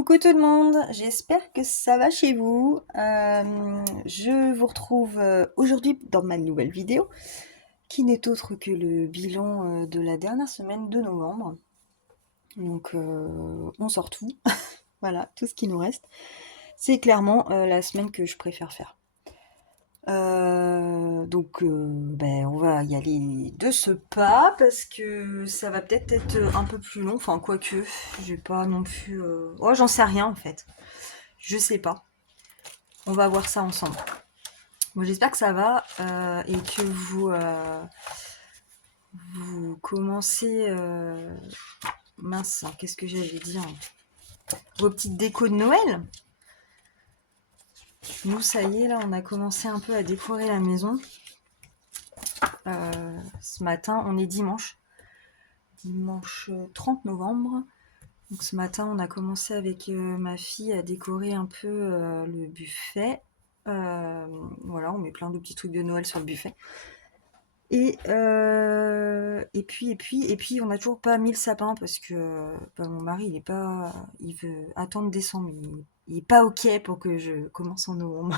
Coucou tout le monde, j'espère que ça va chez vous. Je vous retrouve aujourd'hui dans ma nouvelle vidéo, qui n'est autre que le bilan de la dernière semaine de novembre. Donc on sort tout, voilà, tout ce qui nous reste. C'est clairement la semaine que je préfère faire. Donc on va y aller de ce pas parce que ça va peut-être être un peu plus long. Enfin, quoique, j'ai pas non plus. Oh, j'en sais rien en fait. Je sais pas. On va voir ça ensemble. Bon, j'espère que ça va et que vous commencez. Mince, qu'est-ce que j'allais dire? Vos petites décos de Noël. Nous, ça y est, là, on a commencé un peu à décorer la maison. Ce matin, on est dimanche 30 novembre. Donc ce matin, on a commencé avec ma fille à décorer un peu le buffet. Voilà, on met plein de petits trucs de Noël sur le buffet. Et puis, on n'a toujours pas mis le sapin parce que mon mari, il veut attendre décembre. Il est pas ok pour que je commence en novembre.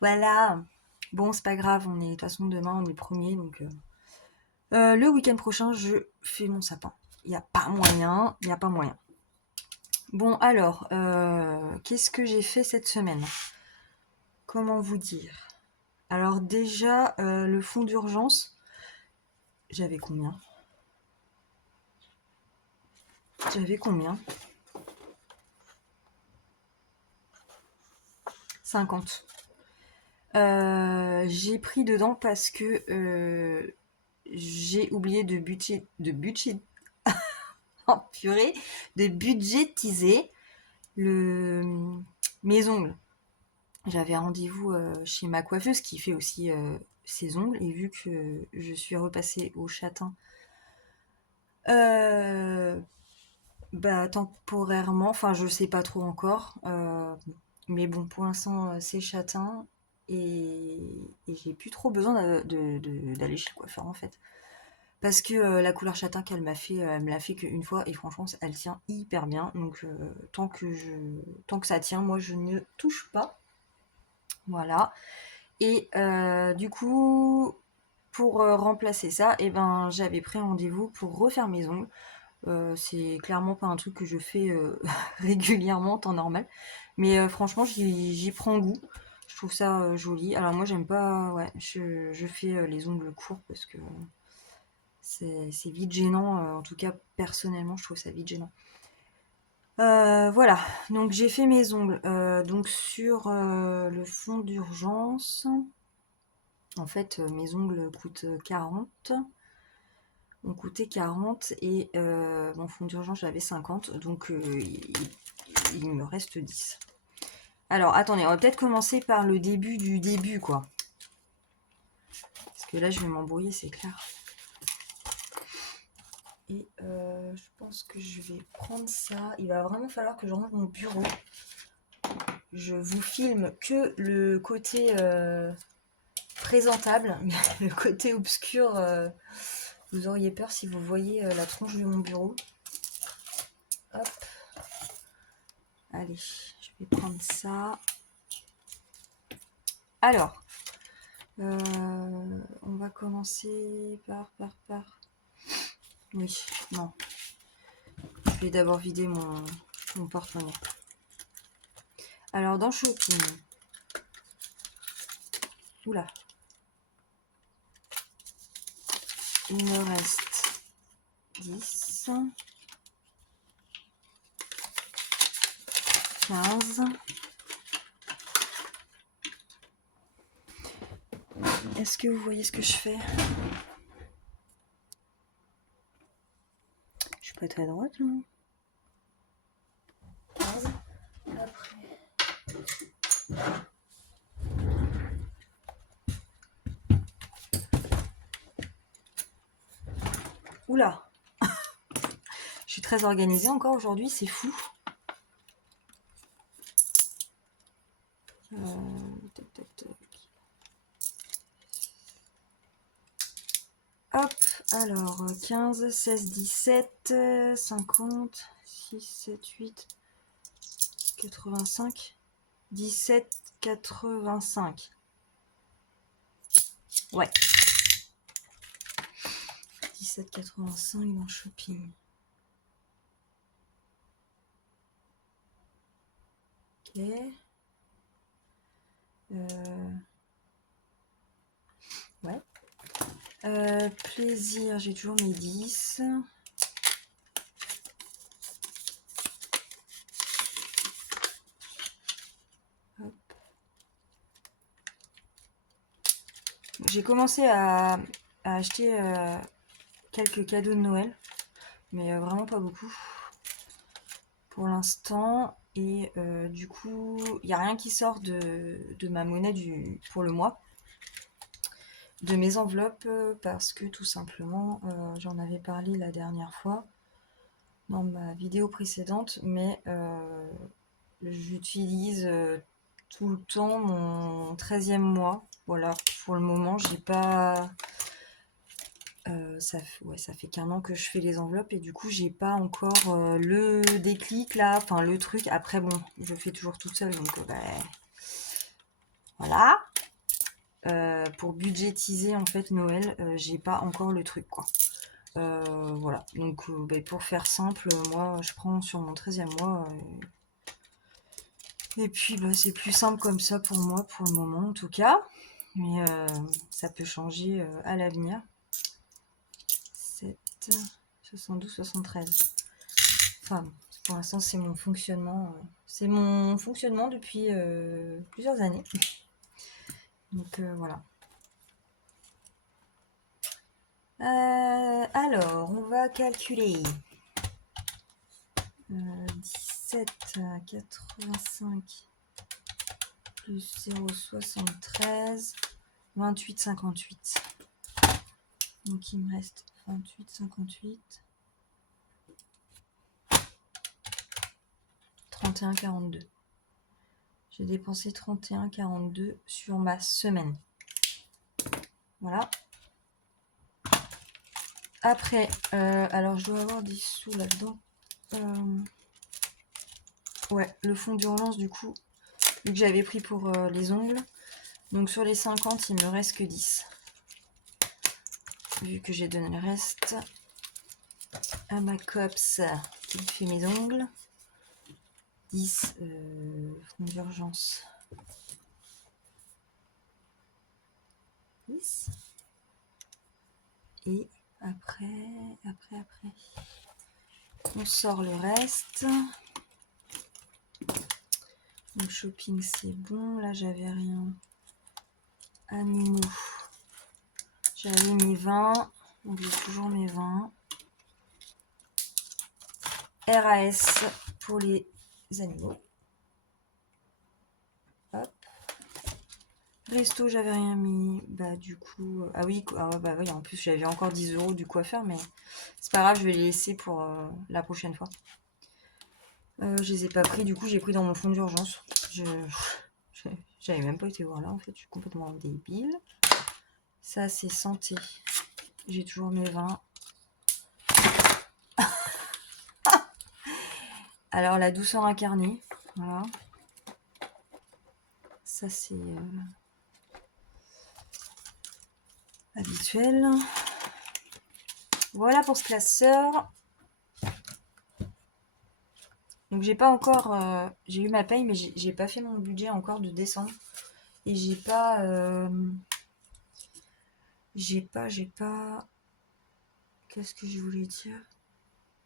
Voilà. Bon, c'est pas grave. De toute façon, demain, on est le premier, donc le week-end prochain, je fais mon sapin. Il n'y a pas moyen. Il n'y a pas moyen. Bon, alors, qu'est-ce que j'ai fait cette semaine? Comment vous dire? Alors déjà, le fonds d'urgence, j'avais combien? J'avais combien? 50. J'ai pris dedans parce que j'ai oublié oh, purée, de budgétiser mes ongles. J'avais rendez-vous chez ma coiffeuse qui fait aussi ses ongles et vu que je suis repassée au châtain euh, temporairement, enfin je sais pas trop encore, mais bon pour l'instant c'est châtain et j'ai plus trop besoin d'aller chez le coiffeur en fait. Parce que la couleur châtain qu'elle m'a fait, elle me l'a fait qu'une fois et franchement elle tient hyper bien. Donc tant que ça tient, moi je ne touche pas. Voilà. Et du coup, pour remplacer ça, eh ben, j'avais pris rendez-vous pour refaire mes ongles. C'est clairement pas un truc que je fais régulièrement en temps normal. Mais franchement, j'y prends goût. Je trouve ça joli. Alors moi, j'aime pas... Ouais, je fais les ongles courts parce que c'est vite gênant. En tout cas, personnellement, je trouve ça vite gênant. Voilà, donc j'ai fait mes ongles. Donc sur le fond d'urgence, en fait, mes ongles coûtent 40. Ont coûté 40 et mon fond d'urgence j'avais 50, donc il me reste 10. Alors attendez, on va peut-être commencer par le début du début quoi. Parce que là je vais m'embrouiller, c'est clair. Et je pense que je vais prendre ça. Il va vraiment falloir que je range mon bureau. Je vous filme que le côté présentable, le côté obscur. Vous auriez peur si vous voyez la tronche de mon bureau. Hop. Allez, je vais prendre ça. Alors, on va commencer par... Oui, non. Je vais d'abord vider mon porte-monnaie. Alors, dans Shopping... Oula. Il me reste 10... 15... Est-ce que vous voyez ce que je fais? Je suis pas très droite là. 15. Après. Oula. Je suis très organisée encore aujourd'hui, c'est fou. Tac, tac, tac. Hop, alors 15, 16, 17, 50, 6, 7, 8, 17,85. 17,85. Ouais. 17,85 dans Shopping. Ok. Ouais. Plaisir, j'ai toujours mes 10. Hop. J'ai commencé à acheter quelques cadeaux de Noël, mais vraiment pas beaucoup pour l'instant. Et du coup, il n'y a rien qui sort de ma monnaie pour le mois, de mes enveloppes, parce que tout simplement, j'en avais parlé la dernière fois dans ma vidéo précédente, mais j'utilise tout le temps mon 13e mois. Voilà, pour le moment, j'ai pas. Ça fait qu'un an que je fais les enveloppes et du coup, j'ai pas encore le déclic là, enfin le truc. Après, bon, je fais toujours toute seule donc voilà. Pour budgétiser en fait Noël, j'ai pas encore le truc quoi. Voilà, donc pour faire simple, moi je prends sur mon 13e mois. Et puis c'est plus simple comme ça pour moi pour le moment en tout cas. Mais ça peut changer à l'avenir. 7, 72, 73. Enfin, pour l'instant c'est mon fonctionnement. C'est mon fonctionnement depuis plusieurs années. Donc voilà. Alors, on va calculer. 17,85 plus 0,73, 28,58. Donc il me reste 28,58, 31,42. J'ai dépensé 31,42 sur ma semaine. Voilà. Après, alors je dois avoir des sous là-dedans. Ouais, le fonds d'urgence du coup, vu que j'avais pris pour les ongles. Donc sur les 50, il me reste que 10. Vu que j'ai donné le reste à ma copse qui fait mes ongles. 10 fonds d'urgence. 10. Et après, on sort le reste. Donc Shopping c'est bon, là j'avais rien. Animaux, j'avais mis 20, donc j'ai toujours mes 20. RAS pour les animaux. Hop. Resto, j'avais rien mis. Bah du coup, ah oui, en plus j'avais encore 10 € du coiffeur, mais c'est pas grave, je vais les laisser pour la prochaine fois. Je les ai pas pris, du coup j'ai pris dans mon fonds d'urgence. J'avais même pas été voir là en fait, je suis complètement débile. Ça c'est santé. J'ai toujours mes 20. Alors la douceur incarnée, voilà. Ça c'est habituel. Voilà pour ce classeur. Donc j'ai pas encore, j'ai eu ma paye, mais j'ai pas fait mon budget encore de décembre. Et j'ai pas, qu'est-ce que je voulais dire?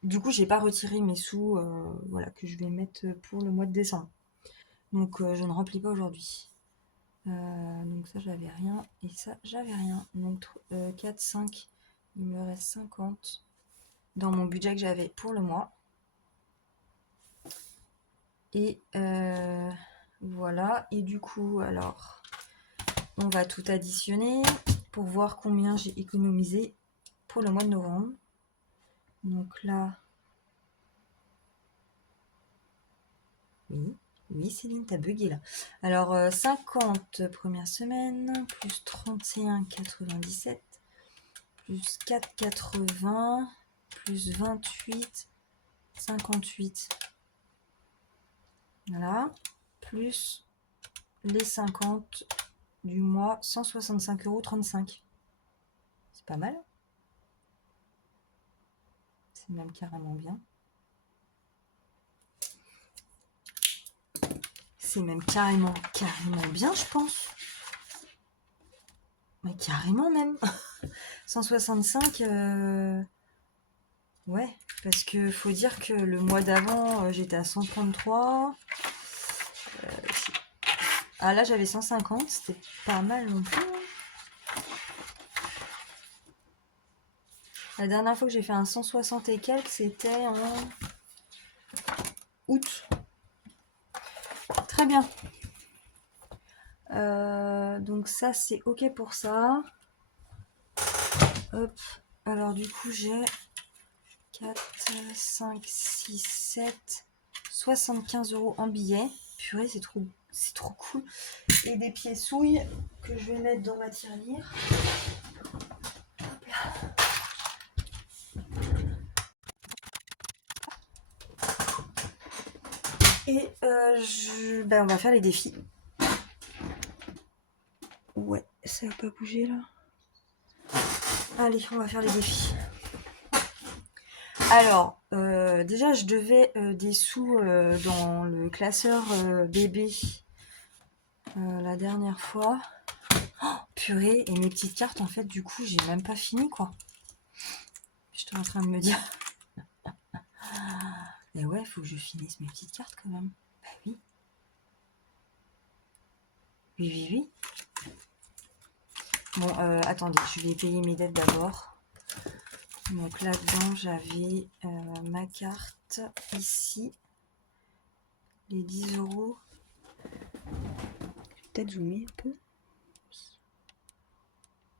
Du coup, j'ai pas retiré mes sous, voilà, que je vais mettre pour le mois de décembre. Donc je ne remplis pas aujourd'hui. Donc ça j'avais rien et ça j'avais rien. Donc 4, 5, il me reste 50 dans mon budget que j'avais pour le mois. Et voilà. Et du coup, alors, on va tout additionner pour voir combien j'ai économisé pour le mois de novembre. Donc là, oui, Céline, t'as bugué là. Alors, 50 première semaine, plus 31,97, plus 4,80, plus 28, 58. Voilà. Plus les 50 du mois, 165,35 €. C'est pas mal. C'est même carrément bien. C'est même carrément bien, je pense. Mais carrément même. 165, ouais, parce que faut dire que le mois d'avant, j'étais à 133. Ah là, j'avais 150, c'était pas mal non plus. La dernière fois que j'ai fait un 160 et quelques, c'était en août. Très bien. Donc ça, c'est ok pour ça. Hop. Alors du coup, j'ai 4, 5, 6, 7, 75 € en billets. Purée, c'est trop cool. Et des pièces souilles que je vais mettre dans ma tirelire. Hop là. Et on va faire les défis. Ouais, ça va pas bouger là. Allez, on va faire les défis. Alors, déjà, je devais des sous dans le classeur bébé la dernière fois. Oh, purée, et mes petites cartes, en fait, du coup, j'ai même pas fini, quoi. J'étais en train de me dire. Et ouais, faut que je finisse mes petites cartes quand même. Bah oui. Oui. Bon, attendez, je vais payer mes dettes d'abord. Donc là-dedans, j'avais ma carte ici. Les 10 €. Je vais peut-être zoomer un peu.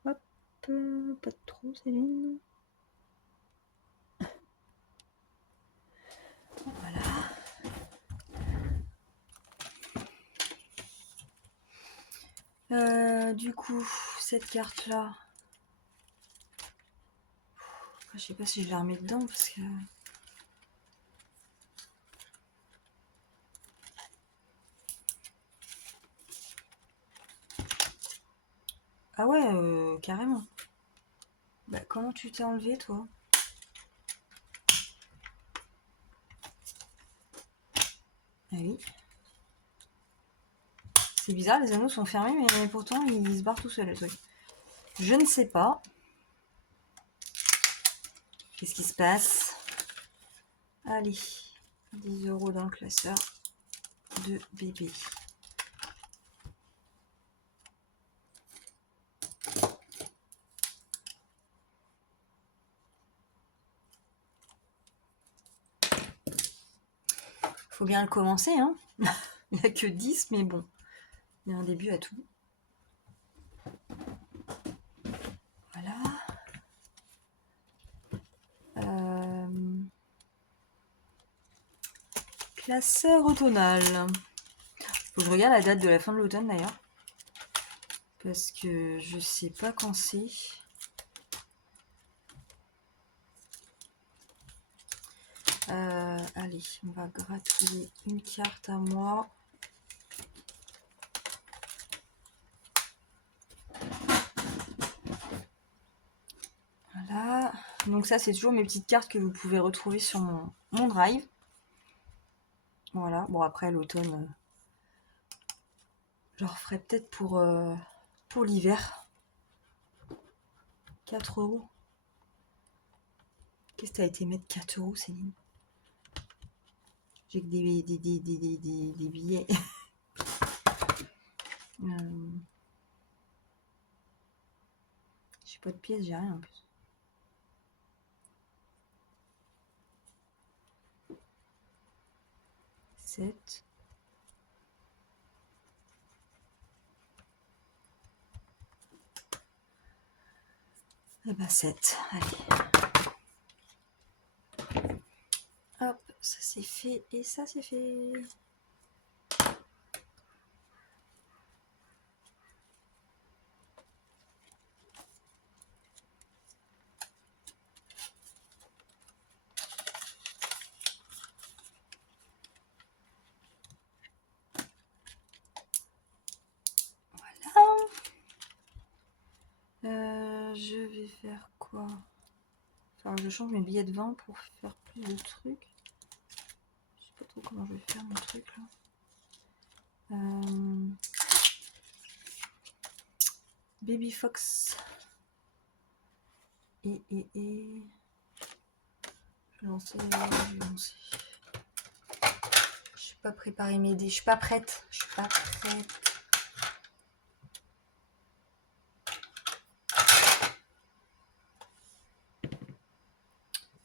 Hop, pas trop, Céline. Voilà. Du coup, cette carte-là, je sais pas si je la remets dedans parce que... Ah ouais, carrément. Bah, comment tu t'es enlevé, toi? Ah oui. C'est bizarre, les anneaux sont fermés, mais pourtant, ils se barrent tout seuls, le truc. Je ne sais pas. Qu'est-ce qui se passe? Allez, 10 € dans le classeur de bébé. Faut bien le commencer, hein. Il n'y a que 10, mais bon. Il y a un début à tout. Voilà. Classeur automnal. Faut que je regarde la date de la fin de l'automne d'ailleurs. Parce que je sais pas quand c'est. Allez, on va gratouiller une carte à moi. Voilà. Donc ça, c'est toujours mes petites cartes que vous pouvez retrouver sur mon drive. Voilà. Bon, après, l'automne, je referai peut-être pour l'hiver. 4 €. Qu'est-ce que t'as été mettre 4 €, Céline? J'ai que des billets. J'ai pas de pièces, j'ai rien en plus. Sept. Et bah 7. Allez. Hop, ça c'est fait et ça c'est fait. faire quoi? Alors je change mes billets de 20 pour faire plus de trucs. Je sais pas trop comment je vais faire mon truc là. Baby Fox. Et. Je vais lancer. Je suis pas préparée mes dés. Je suis pas prête.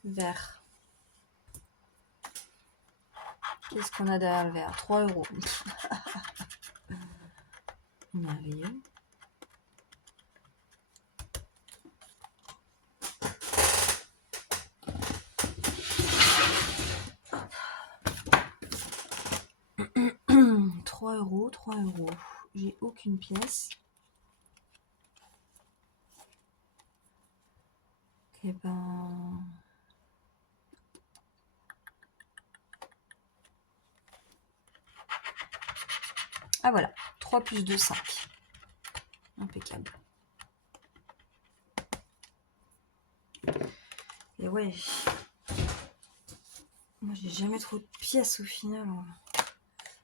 Vert. Qu'est-ce qu'on a derrière le vert? 3 €. Merveilleux. €3, 3 €. J'ai aucune pièce. Et ben. Ah voilà, 3 plus 2, 5. Impeccable. Et ouais. Moi j'ai jamais trop de pièces au final.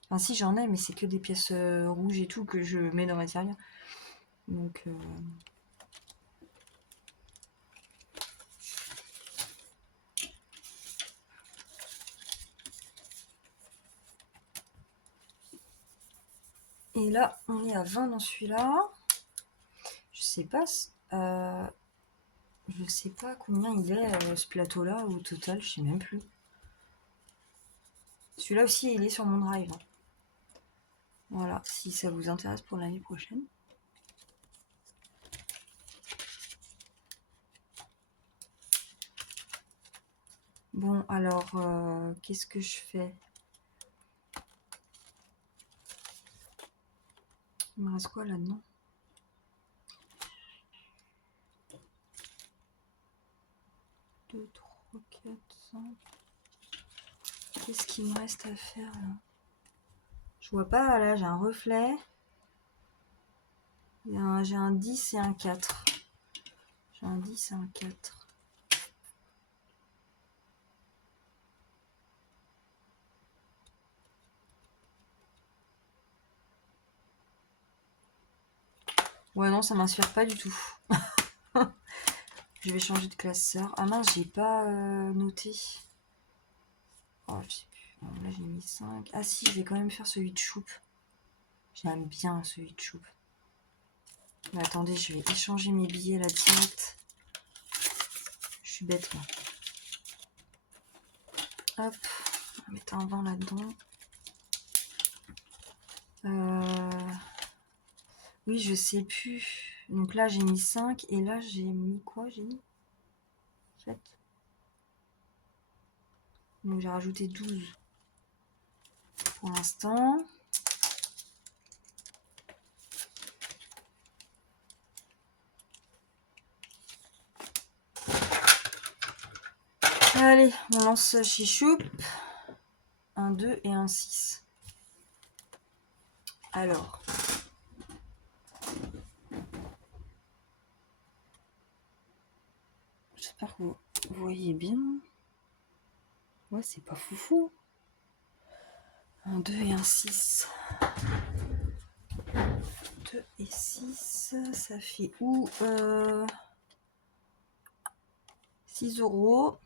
Enfin si j'en ai, mais c'est que des pièces rouges et tout que je mets dans ma tirelire. Donc et là on est à 20 dans celui-là. Je sais pas combien il est ce plateau là au total, je sais même plus. Celui-là aussi il est sur mon drive. Voilà, si ça vous intéresse pour l'année prochaine. Bon, alors, qu'est-ce que je fais? Il me reste quoi là-dedans? 2, 3, 4, 5. Qu'est-ce qu'il me reste à faire là? Je vois pas, là, j'ai un reflet. J'ai un 10 et un 4. J'ai un 10 et un 4. Ouais, non, ça m'inspire pas du tout. Je vais changer de classeur. Ah mince, j'ai pas noté. Oh, je sais plus. Bon, là, j'ai mis 5. Ah si, je vais quand même faire celui de choupe. J'aime bien celui de choupe. Mais attendez, je vais échanger mes billets là direct. Je suis bête moi. Hop, on va mettre un 20 là-dedans. Oui, je sais plus. Donc là, j'ai mis 5 et là, j'ai mis quoi? J'ai mis 7. Donc j'ai rajouté 12 pour l'instant. Allez, on lance chez Choup. Un 2 et un 6. Alors. J'espère que vous voyez bien. Ouais, c'est pas foufou. Un 2 et un 6. 2 et 6, ça fait où 6 €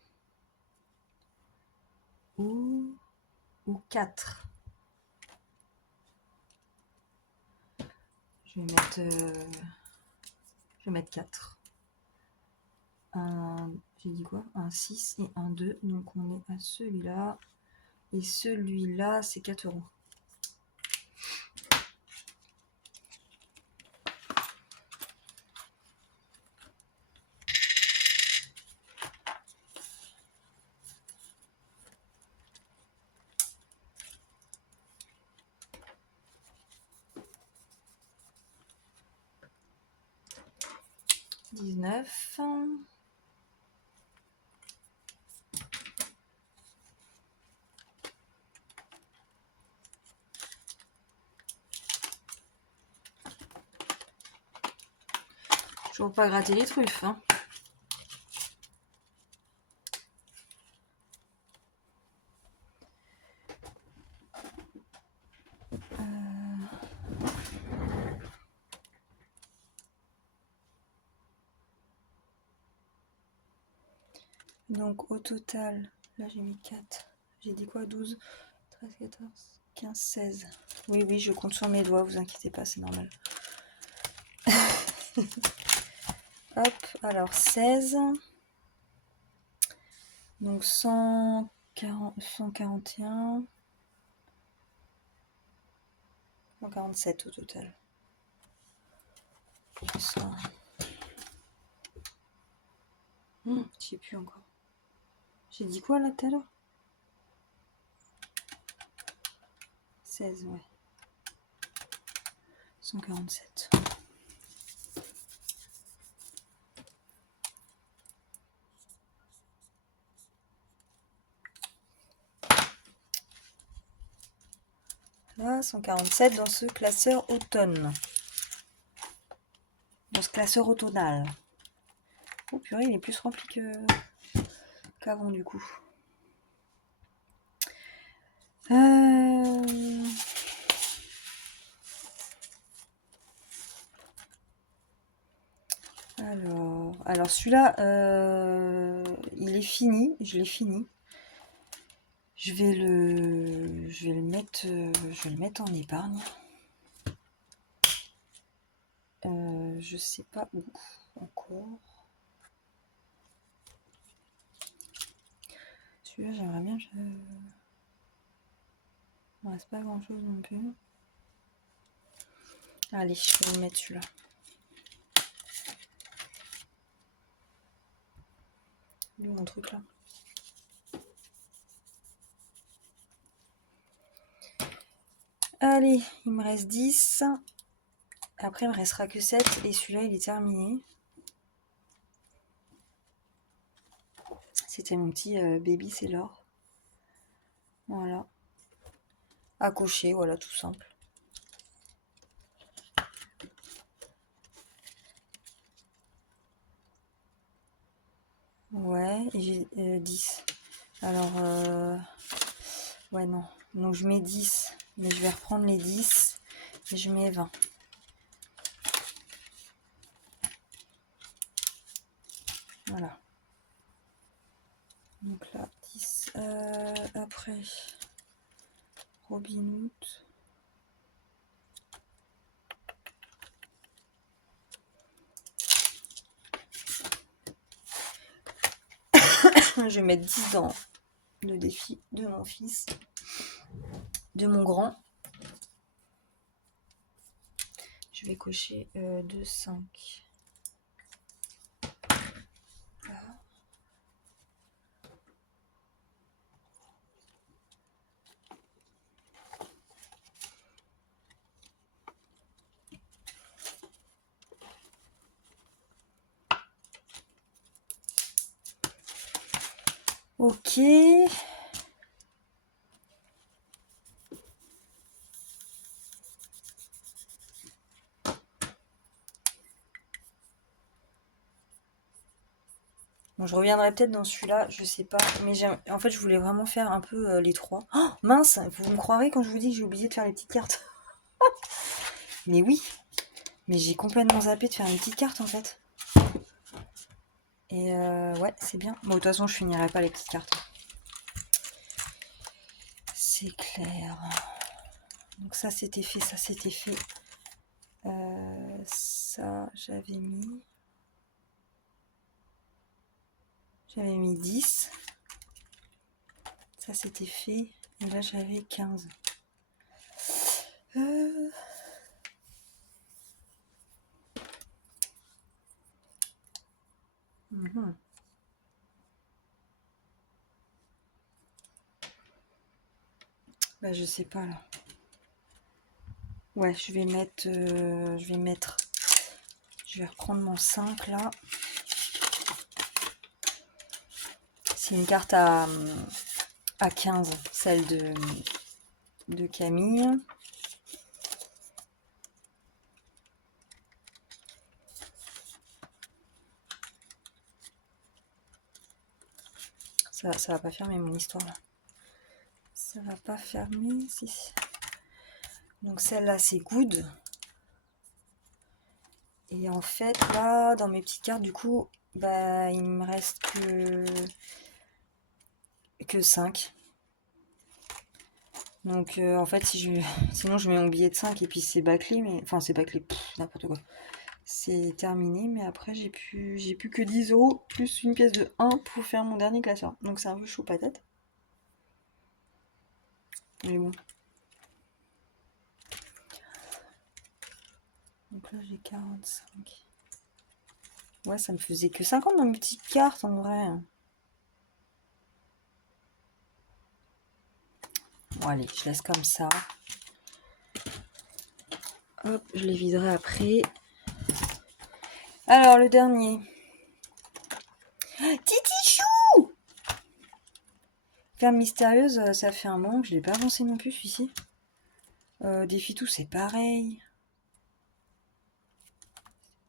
ou 4. Je vais mettre 4. J'ai dit quoi? Un 6 et un 2. Donc on est à celui-là. Et celui-là, c'est 4 €. 19. Toujours pas gratter les truffes. Hein. Donc au total, là j'ai mis 4. J'ai dit quoi? 12, 13, 14, 15, 16. Oui, oui, je compte sur mes doigts, vous inquiétez pas, c'est normal. Hop, alors 16. Donc 140, 141. 147 au total. Ça. Je sais plus encore. J'ai dit quoi là tout à l'heure? 16, ouais. 147. Là, 147 dans ce classeur automne. Dans ce classeur automnal. Oh purée, il est plus rempli qu'avant du coup. Alors celui-là, il est fini. Je l'ai fini. Je vais le mettre en épargne. Je sais pas où encore. Celui-là, j'aimerais bien. Il ne reste pas grand-chose non plus. Allez, je vais vous mettre celui-là. Où est mon truc là? Allez, il me reste 10. Après, il me restera que 7. Et celui-là, il est terminé. C'était mon petit baby, c'est l'or. Voilà. À cocher, voilà, tout simple. Ouais, et j'ai 10. Alors, ouais, non. Donc, je mets 10. Mais je vais reprendre les 10. Et je mets 20. Voilà. Donc là, 10. Après, Robin Hood. Je vais mettre 10 dans le défi de mon fils, de mon grand. Je vais cocher 2, 5. Voilà. Ok. Bon, je reviendrai peut-être dans celui-là, je sais pas. Mais en fait, je voulais vraiment faire un peu les trois. Oh, mince, vous me croirez quand je vous dis que j'ai oublié de faire les petites cartes. Mais oui, mais j'ai complètement zappé de faire les petites cartes en fait. Et ouais, c'est bien. Bon, de toute façon, je finirai pas les petites cartes. C'est clair. Donc ça, c'était fait, ça, c'était fait. Ça, j'avais mis... J'avais mis 10. Ça, c'était fait. Et là, j'avais 15. Bah, je sais pas, là. Ouais, je vais mettre... Je vais reprendre mon 5, là. C'est une carte à 15, celle de Camille. Ça va pas fermer mon histoire là. Ça va pas fermer, si. Donc celle-là c'est good. Et en fait là, dans mes petites cartes, du coup, Bah, il me reste que 5. Donc, en fait, sinon, je mets mon billet de 5 et puis c'est bâclé, mais... Enfin, c'est bâclé, n'importe quoi. C'est terminé, mais après, j'ai plus que 10 euros plus une pièce de 1 pour faire mon dernier classeur. Donc, c'est un peu chaud patate. Mais bon. Donc là, j'ai 45. Ouais, ça me faisait que 50 dans mes petites cartes, en vrai. Bon, allez, je laisse comme ça. Hop, je les viderai après. Alors, le dernier. Titichou! Ferme mystérieuse, ça fait un moment que je l'ai pas avancé non plus, celui-ci. Défi tout, c'est pareil.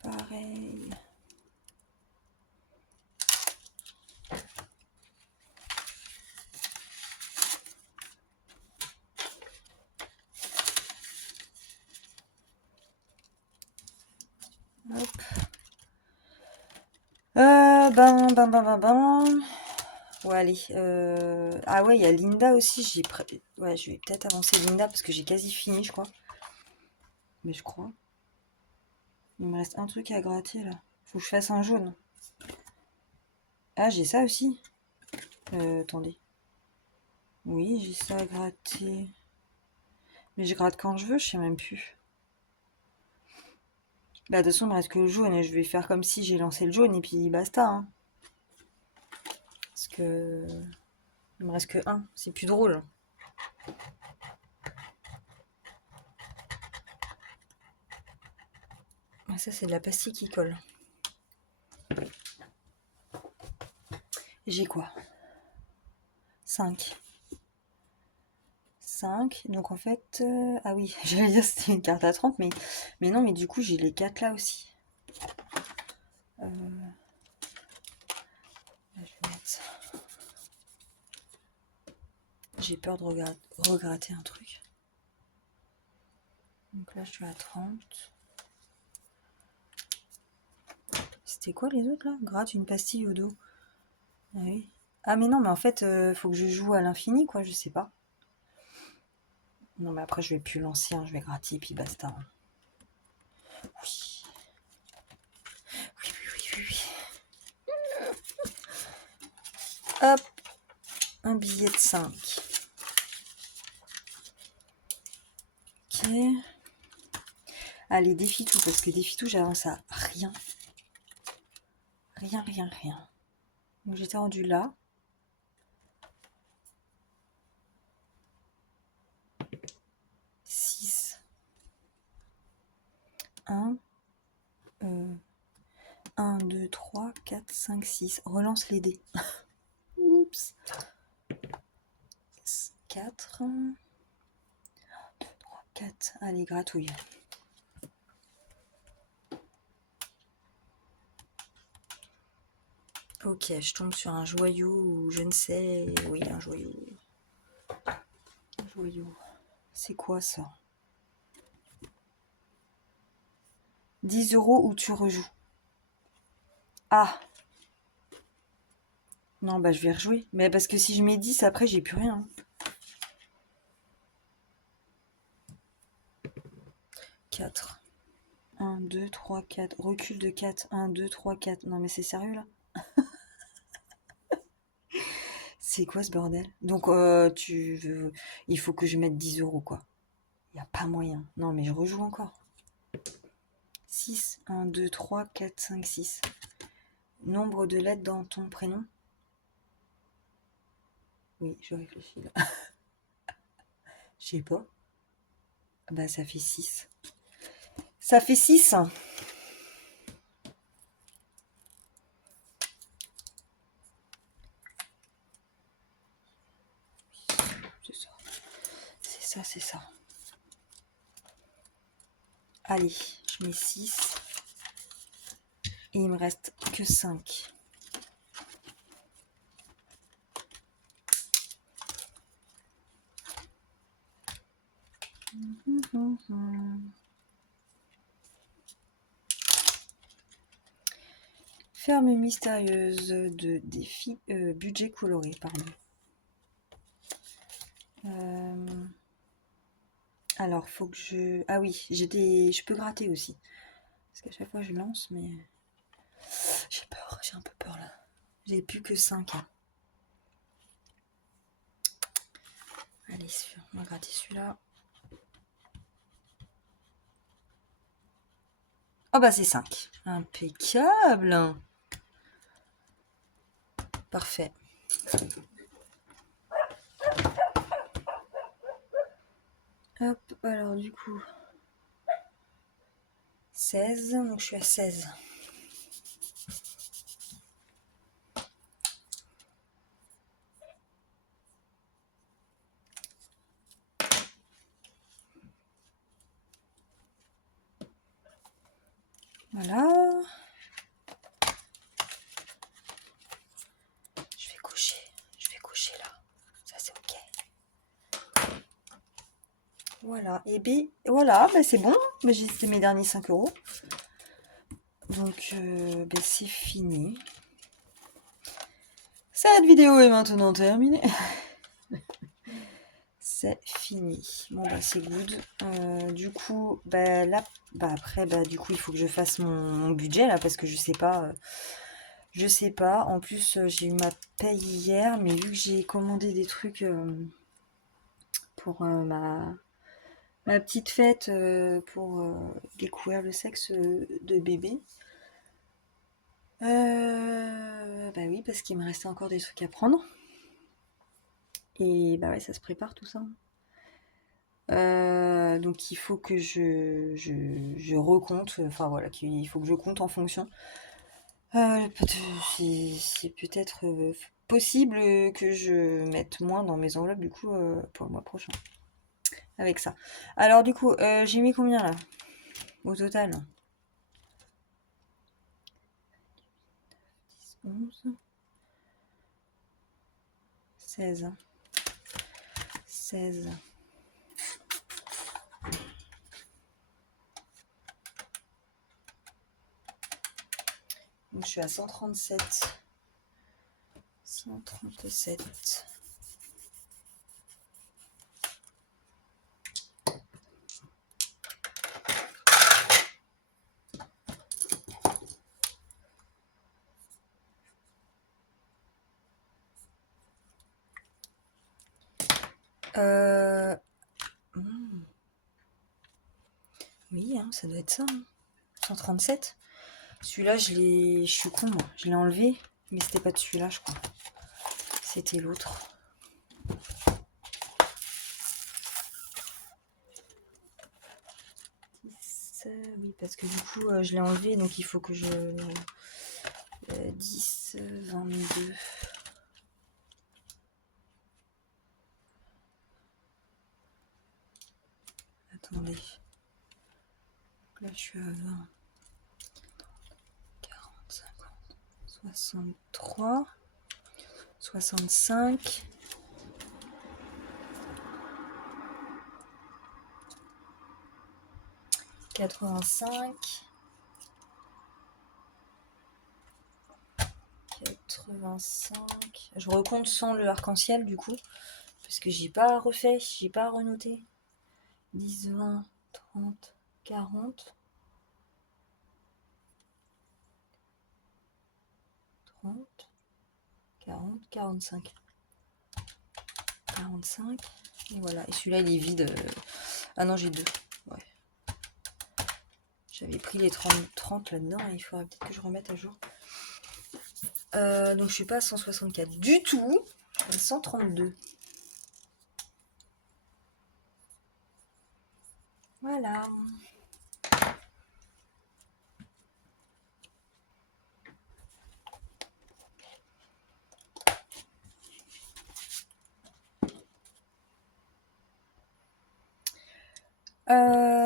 Pareil. Hop. Ben. Ouais, allez. Ah ouais, il y a Linda aussi. Ouais, je vais peut-être avancer Linda parce que j'ai quasi fini, je crois. Mais je crois. Il me reste un truc à gratter là. Faut que je fasse un jaune. Ah, j'ai ça aussi. Attendez. Oui, j'ai ça à gratter. Mais je gratte quand je veux, je sais même plus. Bah, de toute façon, il me reste que le jaune et je vais faire comme si j'ai lancé le jaune et puis basta. Hein. Parce que. Il me reste que un. C'est plus drôle. Ah, ça, c'est de la pastille qui colle. J'ai quoi? 5. 5. Donc en fait. Ah oui, j'allais dire que c'était une carte à 30, mais non, mais du coup, j'ai les 4 là aussi. Là, je vais mettre ça. J'ai peur de regratter un truc. Donc là, je suis à 30. C'était quoi les autres là? Gratte une pastille au dos. Ah oui. Ah mais non, mais en fait, faut que je joue à l'infini, quoi, je sais pas. Non, mais après, je vais plus lancer, hein, je vais gratter, puis basta. Hein. Oui. Oui. Hop, un billet de 5. Ok. Allez, défi tout, parce que défi tout, j'avance à rien. Rien. Donc j'étais rendu là. 6. 1. 1, 2, 3, 4, 5, 6. Relance les dés. Oups. 4. 2, 3, 4. Allez, gratouille. Ok, je tombe sur un joyau ou je ne sais. Oui, un joyau. Un joyau. C'est quoi ça? 10 euros ou tu rejoues. Ah! Non, bah je vais rejouer. Mais parce que si je mets 10, après j'ai plus rien. 4. 1, 2, 3, 4. Recul de 4. 1, 2, 3, 4. Non mais c'est sérieux là? C'est quoi ce bordel? Donc il faut que je mette 10 euros quoi. Il n'y a pas moyen. Non mais je rejoue encore. 6. 1, 2, 3, 4, 5, 6. Nombre de lettres dans ton prénom? Oui, je réfléchis là. Je sais pas. Bah ça fait 6. Ça fait 6. C'est ça. Allez, je mets 6. Et il me reste que 5. Ferme mystérieuse de défi budget coloré, pardon. Alors, faut que je... Ah oui, je peux gratter aussi. Parce qu'à chaque fois, je lance, mais... J'ai peur, j'ai un peu peur, là. J'ai plus que 5. Hein. Allez, on va gratter celui-là. Oh bah, c'est 5. Impeccable. Parfait. Hop, alors du coup... 16, donc je suis à 16. Voilà. Je vais coucher là. Ça c'est ok. Voilà. Et bien voilà, bah, c'est bon. Bah, c'était mes derniers 5 €. Donc bah, c'est fini. Cette vidéo est maintenant terminée. C'est fini. Bon bah c'est good. Du coup, bah là, bah après, bah du coup il faut que je fasse mon budget là parce que je sais pas. Je sais pas. En plus, j'ai eu ma paye hier, mais vu que j'ai commandé des trucs pour ma petite fête pour découvrir le sexe de bébé. Bah oui, parce qu'il me restait encore des trucs à prendre. Et bah ouais, ça se prépare tout ça. Donc il faut que je recompte, enfin voilà, il faut que je compte en fonction. C'est peut-être possible que je mette moins dans mes enveloppes du coup pour le mois prochain. Avec ça. Alors du coup, j'ai mis combien là au total? 11, 16. 16. Donc je suis à 137. 137. Hmm. Oui, hein, ça doit être ça. Hein. 137. Celui-là, je suis con, moi. Je l'ai enlevé, mais c'était pas de celui-là, je crois. C'était l'autre. Oui, parce que du coup, je l'ai enlevé, donc il faut que je... 10, 22... Attendez. Là, je suis à 20. 40, 50, 63, 65... 85, 85. Je recompte sans le arc-en-ciel du coup, parce que j'ai pas refait, j'ai pas renoté. 10, 20, 30, 40, 30, 40, 45. 45. Et voilà. Et celui-là, il est vide. Ah non, j'ai deux. Ouais. J'avais pris les 30 là-dedans. Et il faudrait peut-être que je remette à jour. Donc je suis pas à 164 du tout. Je suis à 132. Voilà.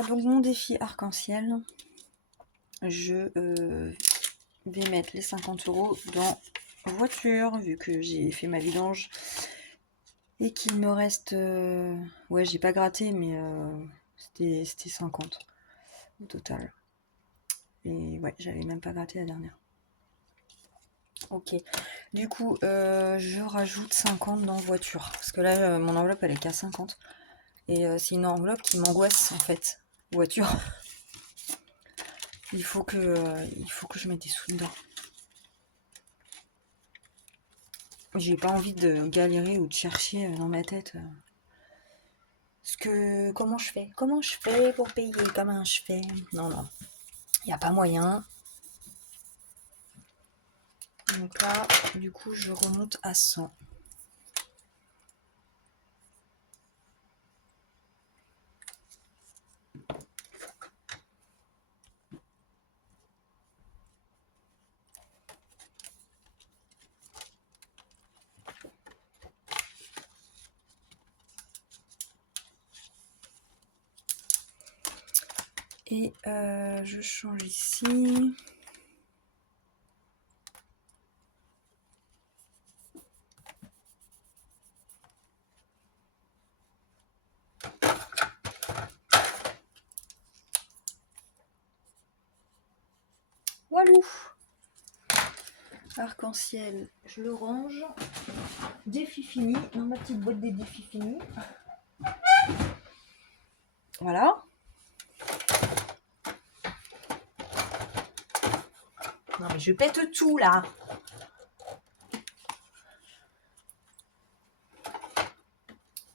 Donc mon défi arc-en-ciel, je vais mettre les 50 € dans voiture, vu que j'ai fait ma vidange et qu'il me reste... ouais, j'ai pas gratté, mais c'était 50 au total. Et ouais, j'avais même pas gratté la dernière. Ok. Du coup, je rajoute 50 dans voiture. Parce que là, mon enveloppe, elle est qu'à 50. Et c'est une enveloppe qui m'angoisse, en fait. Voiture. Il faut que je mette des sous dedans. J'ai pas envie de galérer ou de chercher dans ma tête. Comment je fais? Comment je fais pour payer? Comment je fais? Non, non. Il n'y a pas moyen. Donc là, du coup, je remonte à 100. Et je change ici. Walou! Arc-en-ciel, je le range. Défi fini, dans ma petite boîte des défis finis. Voilà. Non mais je pète tout là.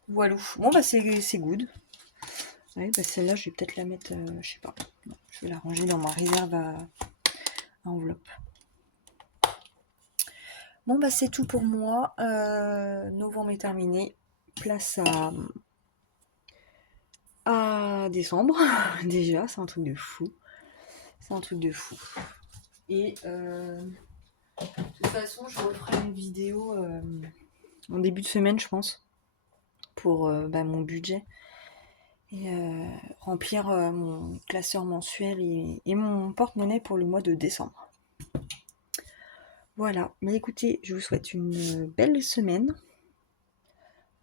Voilà. Bon bah c'est good. Oui, bah celle-là je vais peut-être la mettre, je sais pas. Non, je vais la ranger dans ma réserve à enveloppe. Bon bah c'est tout pour moi. Novembre est terminé. Place à décembre. Déjà, c'est un truc de fou. C'est un truc de fou. Et de toute façon, je referai une vidéo en début de semaine, je pense, pour mon budget. Et remplir mon classeur mensuel et mon porte-monnaie pour le mois de décembre. Voilà, mais écoutez, je vous souhaite une belle semaine.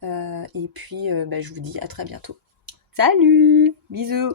Et puis, je vous dis à très bientôt. Salut! Bisous!